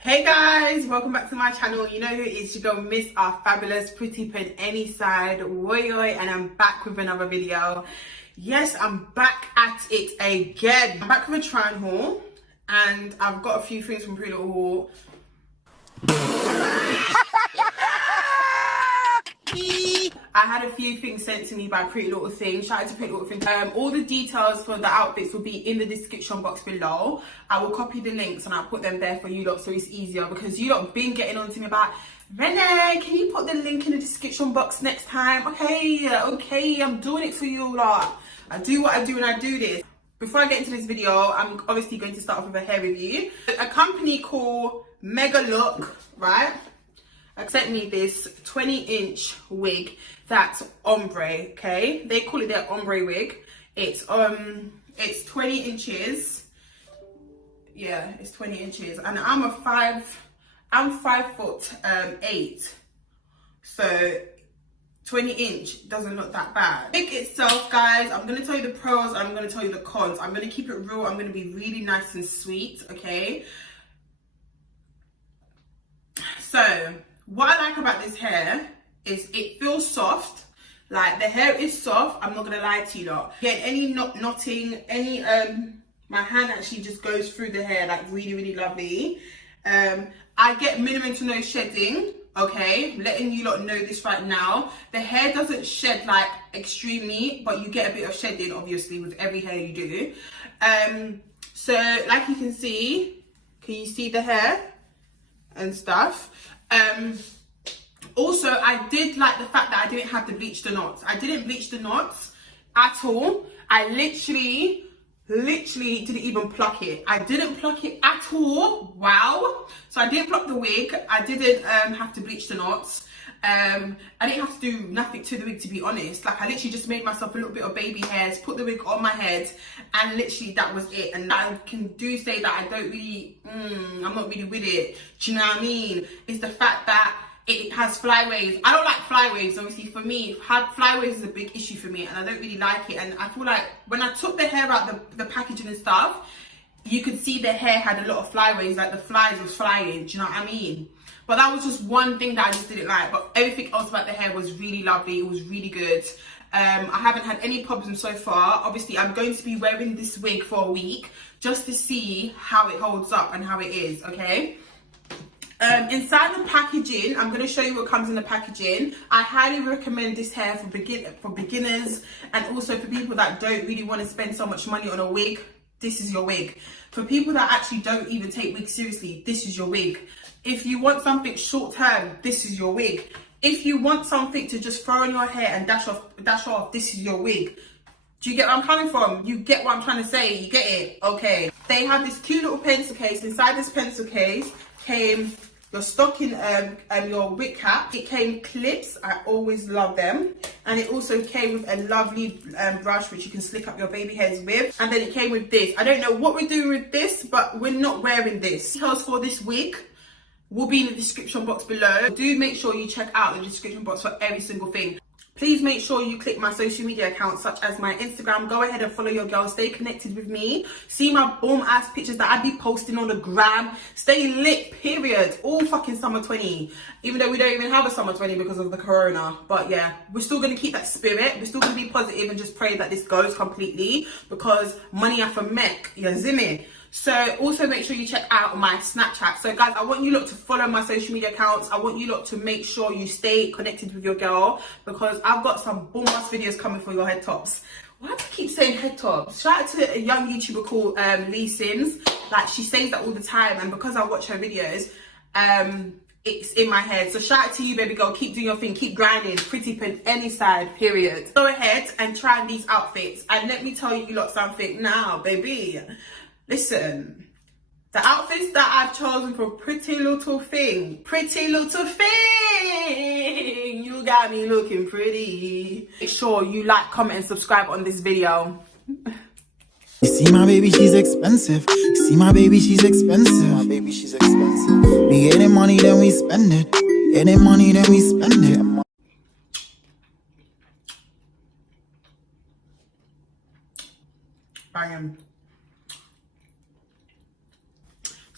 Hey guys, welcome back to my channel. You know who it is, your girl Miss Our Fabulous Pretty Pen Any Side Woy, and I'm back with another video. Yes, I'm back at it again. I'm back with a try on haul, and I've got a few things from Pretty Little Haul. I had a few things sent to me by Pretty Little Thing. Shout out to Pretty Little Thing. All the details for the outfits will be in the description box below. I will copy the links and I'll put them there for you lot so it's easier, because you lot been getting on to me about, Renee, can you put the link in the description box next time? Okay, I'm doing it for you lot. I do what I do and I do this. Before I get into this video, I'm obviously going to start off with a hair review. A company called Megalook, right, sent me this 20-inch wig that's ombre. Okay, they call it their ombre wig. It's 20 inches. Yeah, it's 20 inches, and I'm 5'8", so 20 inch doesn't look that bad. Wig itself, guys, I'm gonna tell you the pros, I'm gonna tell you the cons. I'm gonna keep it real, I'm gonna be really nice and sweet, okay? So what I like about this hair is it feels soft. Like, the hair is soft, I'm not gonna lie to you lot. Get any knotting, any my hand actually just goes through the hair, like really lovely. I get minimum to no shedding, okay? Letting you lot know this right now. The hair doesn't shed like extremely, but you get a bit of shedding obviously with every hair you do. So like you can see you see the hair and stuff? Also, I did like the fact that I didn't have to bleach the knots. I didn't bleach the knots at all. I literally didn't even pluck it. I didn't pluck it at all. Wow. So I didn't pluck the wig. I didn't have to bleach the knots. I didn't have to do nothing to the wig, to be honest. Like, I literally just made myself a little bit of baby hairs, put the wig on my head, and literally that was it. And I can say that I don't really, I'm not really with it. Do you know what I mean? It's the fact that it has flyaways. I don't like flyaways, obviously. For me, flyaways is a big issue for me, and I don't really like it. And I feel like when I took the hair out the packaging and stuff, you could see the hair had a lot of flyaways, like the flies was flying. Do you know what I mean? But that was just one thing that I just didn't like. But everything else about the hair was really lovely. It was really good. I haven't had any problems so far. Obviously, I'm going to be wearing this wig for a week just to see how it holds up and how it is, okay? Inside the packaging, I'm going to show you what comes in the packaging. I highly recommend this hair for beginners, and also for people that don't really want to spend so much money on a wig. This is your wig. For people that actually don't even take wigs seriously, this is your wig. If you want something short term, this is your wig. If you want something to just throw in your hair and dash off, this is your wig. Do you get what I'm coming from? You get what I'm trying to say? You get it? Okay. They have this cute little pencil case. Inside this pencil case came your stocking and your wig cap. It came clips. I always love them. And it also came with a lovely brush which you can slick up your baby hairs with. And then it came with this. I don't know what we're doing with this, but we're not wearing this. Details for this wig will be in the description box below. Do make sure you check out the description box for every single thing. Please make sure you click my social media accounts, such as my Instagram. Go ahead and follow your girl. Stay connected with me. See my bomb ass pictures that I be posting on the gram. Stay lit, period. All fucking summer 20. Even though we don't even have a summer 20 because of the corona. But yeah, we're still going to keep that spirit. We're still going to be positive and just pray that this goes completely. Because money off a mech. Yeah, zimmy. So also make sure you check out my Snapchat. So guys, I want you lot to follow my social media accounts. I want you lot to make sure you stay connected with your girl, because I've got some boom ass videos coming for your head tops. Why do I keep saying head tops? Shout out to a young YouTuber called Lee Sims. Like, she says that all the time, and because I watch her videos, it's in my head. So shout out to you, baby girl. Keep doing your thing. Keep grinding. Pretty pen any side, period. Go ahead and try these outfits, and let me tell you lot something now, baby. Listen, the outfits that I've chosen for Pretty Little Thing, you got me looking pretty. Make sure you like, comment, and subscribe on this video. You see my baby, she's expensive. You see my baby, she's expensive. My baby, she's expensive. We getting money, then we spend it. Getting money, then we spend it. Banging.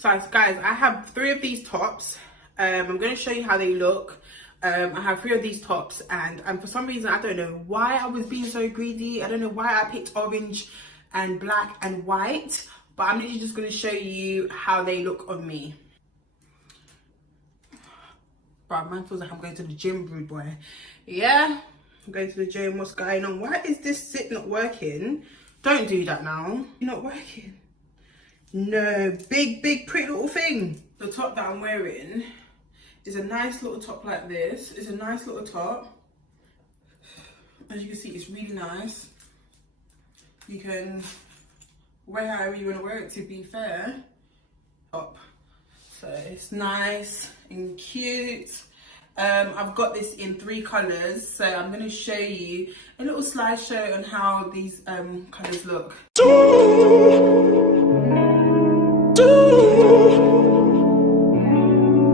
So guys, I have 3 of these tops. I'm going to show you how they look. I have 3 of these tops, and for some reason, I don't know why I was being so greedy. I don't know why I picked orange and black and white, but I'm literally just going to show you how they look on me. Bro, man feels like I'm going to the gym, rude boy. Yeah, I'm going to the gym. What's going on? Why is this zip not working? Don't do that now. You're not working. No, big pretty little thing. The top that I'm wearing is a nice little top like this. It's a nice little top. As you can see, it's really nice. You can wear however you want to wear it, to be fair. Top. So it's nice and cute. I've got this in 3 colours, so I'm going to show you a little slideshow on how these colours look.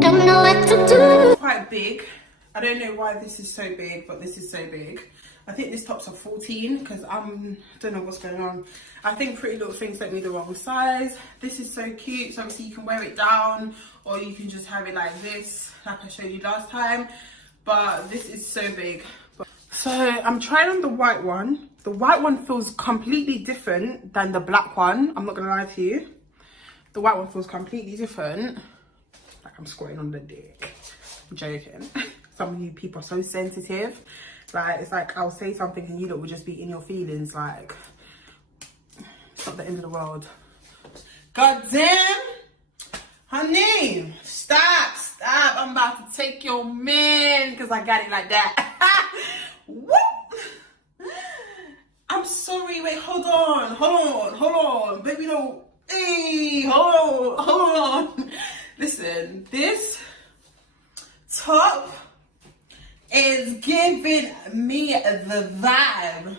Don't know what to do. Quite big. I don't know why this is so big, but this is so big. I think this top's a 14 because I don't know what's going on. I think Pretty Little Things sent me the wrong size. This is so cute. So obviously you can wear it down, or you can just have it like this, like I showed you last time. But this is so big. So I'm trying on the white one. The white one feels completely different than the black one. I'm not gonna lie to you. The white one feels completely different. Like I'm squatting on the dick. I'm joking. Some of you people are so sensitive. Like, it's like I'll say something and you lot will just be in your feelings. Like, it's not the end of the world. God damn, honey, stop. I'm about to take your man because I got it like that. Whoop. I'm sorry. Wait, hold on. Baby, no. Hey, hold on. Listen, this top is giving me the vibe.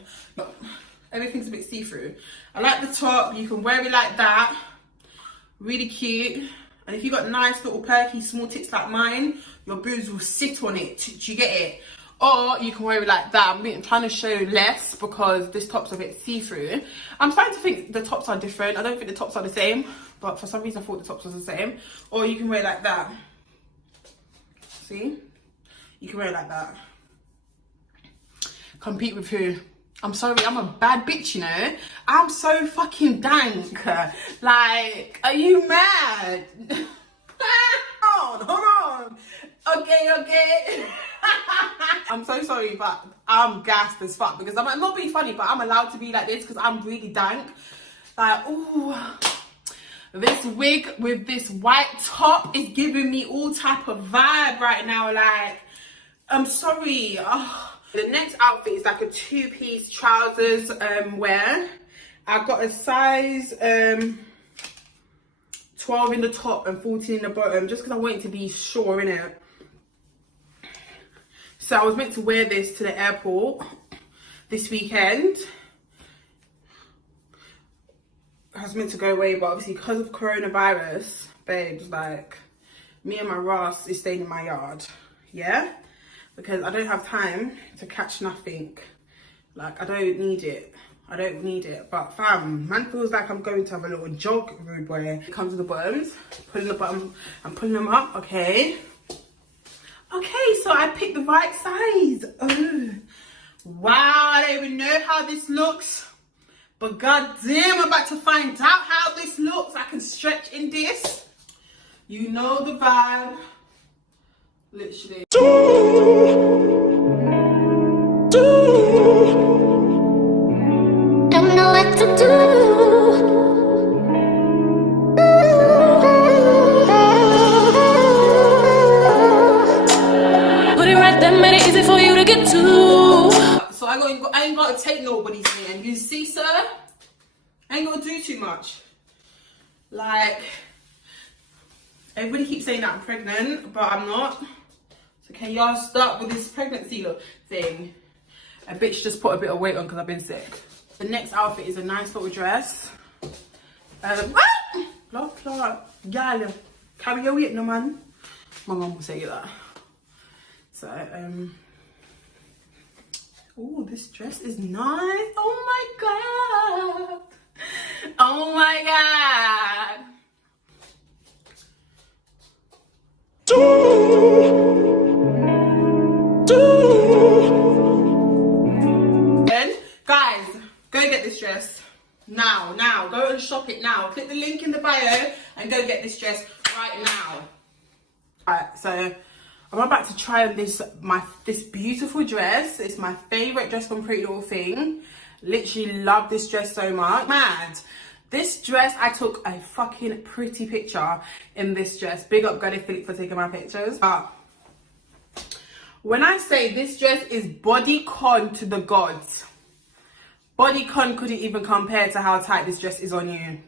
Everything's a bit see-through. I like the top. You can wear it like that. Really cute. And if you got nice little perky small tits like mine, your boobs will sit on it. Do you get it? Or you can wear it like that. I'm trying to show less because this top's a bit see-through. I'm starting to think the tops are different. I don't think the tops are the same, but for some reason I thought the tops was the same. Or you can wear it like that. See? You can wear it like that. Compete with who? I'm sorry, I'm a bad bitch, you know? I'm so fucking dank. Like, are you mad? Hold on. Okay. I'm so sorry, but I'm gassed as fuck because I'm not being funny, but I'm allowed to be like this because I'm really dank. Like, ooh. This wig with this white top is giving me all type of vibe right now. Like, I'm sorry. Oh. The next outfit is like a 2-piece trousers wear. I got a size 12 in the top and 14 in the bottom just because I wanted to be sure in it. So I was meant to wear this to the airport this weekend. I was meant to go away, but obviously because of coronavirus, babes, like, me and my Ross is staying in my yard. Yeah? Because I don't have time to catch nothing. Like, I don't need it. But fam, man feels like I'm going to have a little jog, rude boy. It comes to the bottoms, pulling the bottom and pulling them up, okay. Okay, so I picked the right size. Oh, wow, I don't even know how this looks. But goddamn, I'm about to find out how this looks. I can stretch in this. You know the vibe. Literally. Don't know what to do. Put it right there, made it easy for you to get to. So I ain't got to take nobody's hand. You see, sir? I ain't got to do too much. Like, everybody keeps saying that I'm pregnant, but I'm not. So can y'all stop with this pregnancy look thing? A bitch just put a bit of weight on because I've been sick. The next outfit is a nice little dress. Blood clot. Gal, carry your weight, no man. My mum will say that. So, oh, this dress is nice. Oh my god. Oh my god. Guys, go get this dress now. Go and shop it now. Click the link in the bio and go get this dress right now. Alright, so I'm about to try on this beautiful dress. It's my favorite dress from Pretty Little Thing. Literally love this dress so much. Mad. This dress, I took a fucking pretty picture in this dress. Big up Granny Philip for taking my pictures. But when I say this dress is bodycon to the gods, bodycon couldn't even compare to how tight this dress is on you.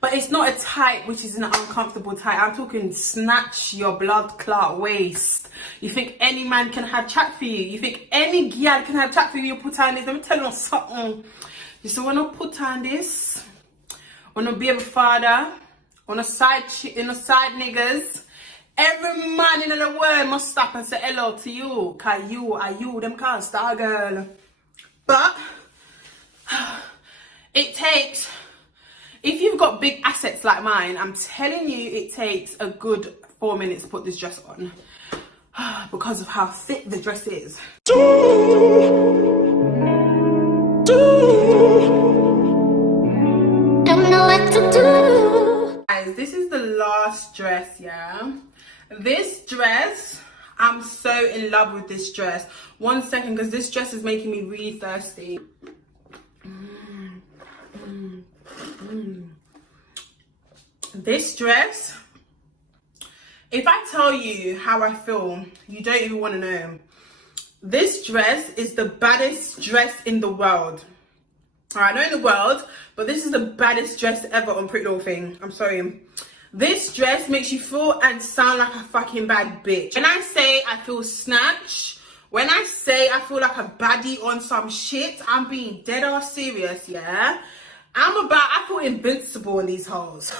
But it's not a tight which is an uncomfortable tight. I'm talking snatch your blood clot waist. You think any man can have chat for you? You think any girl can have chat for you? You put on this. Let me tell you something. You see, when I put on this, on a baby father, on a side niggas, every man in the world must stop and say hello to you. Cause you are you, them can't star girl. But it takes, if you've got big assets like mine, I'm telling you, it takes a good 4 minutes to put this dress on. Because of how thick the dress is. Don't know what to do. Guys, this is the last dress, yeah? This dress, I'm so in love with this dress. 1 second, because this dress is making me really thirsty. This dress, if I tell you how I feel, you don't even want to know. This dress is the baddest dress in the world. Alright, not in the world, but this is the baddest dress ever on Pretty Little Thing. I'm sorry. This dress makes you feel and sound like a fucking bad bitch. When I say I feel snatch, when I say I feel like a baddie on some shit, I'm being dead or serious, yeah? I feel invincible in these hoes.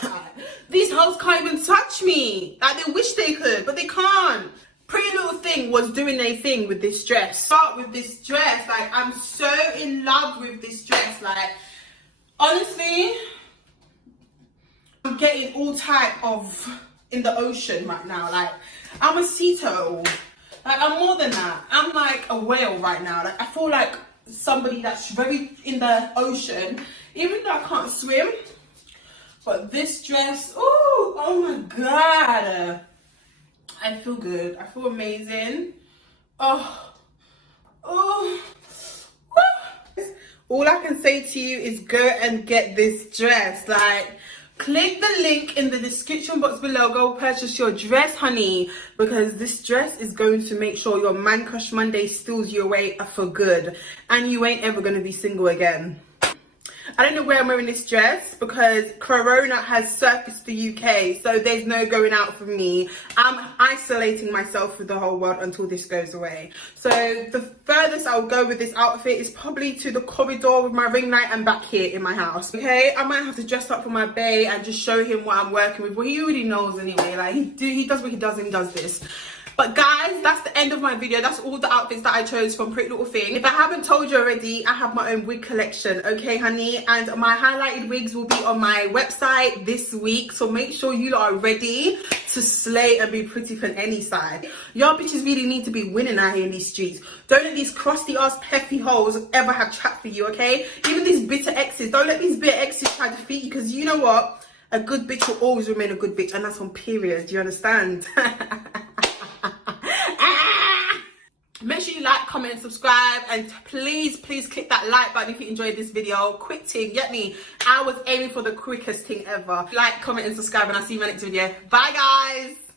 These hoes can't even touch me. Like, they wish they could, but they can't. Pretty Little Thing was doing their thing with this dress. Start with this dress. Like, I'm so in love with this dress. Like, honestly, I'm getting all type of in the ocean right now. Like, I'm a sea turtle. Like, I'm more than that. I'm like a whale right now. Like, I feel like somebody that's very in the ocean, even though I can't swim. But this dress, ooh, oh my god, I feel good. I feel amazing. Oh, all I can say to you is go and get this dress. Like, click the link in the description box below. Go purchase your dress, honey, because this dress is going to make sure your man crush Monday steals you away for good, and you ain't ever going to be single again. I don't know where I'm wearing this dress because Corona has surfaced the UK, so there's no going out for me. I'm isolating myself with the whole world until this goes away. So the furthest I'll go with this outfit is probably to the corridor with my ring light and back here in my house. Okay, I might have to dress up for my bae and just show him what I'm working with. Well, he already knows anyway. Like, he does what he does and he does this. But guys, that's the end of my video. That's all the outfits that I chose from Pretty Little Thing. If I haven't told you already, I have my own wig collection, okay, honey? And my highlighted wigs will be on my website this week. So make sure you are ready to slay and be pretty from any side. Y'all bitches really need to be winning out here in these streets. Don't let these crusty ass peppy hoes ever have chat for you, okay? Even these bitter exes. Don't let these bitter exes try to defeat you, because you know what? A good bitch will always remain a good bitch, and that's on period. Do you understand? Make sure you like, comment and subscribe, and please click that like button if you enjoyed this video. Quick thing, get me? I was aiming for the quickest thing ever. Like, comment and subscribe, and I'll see you in my next video. Bye guys.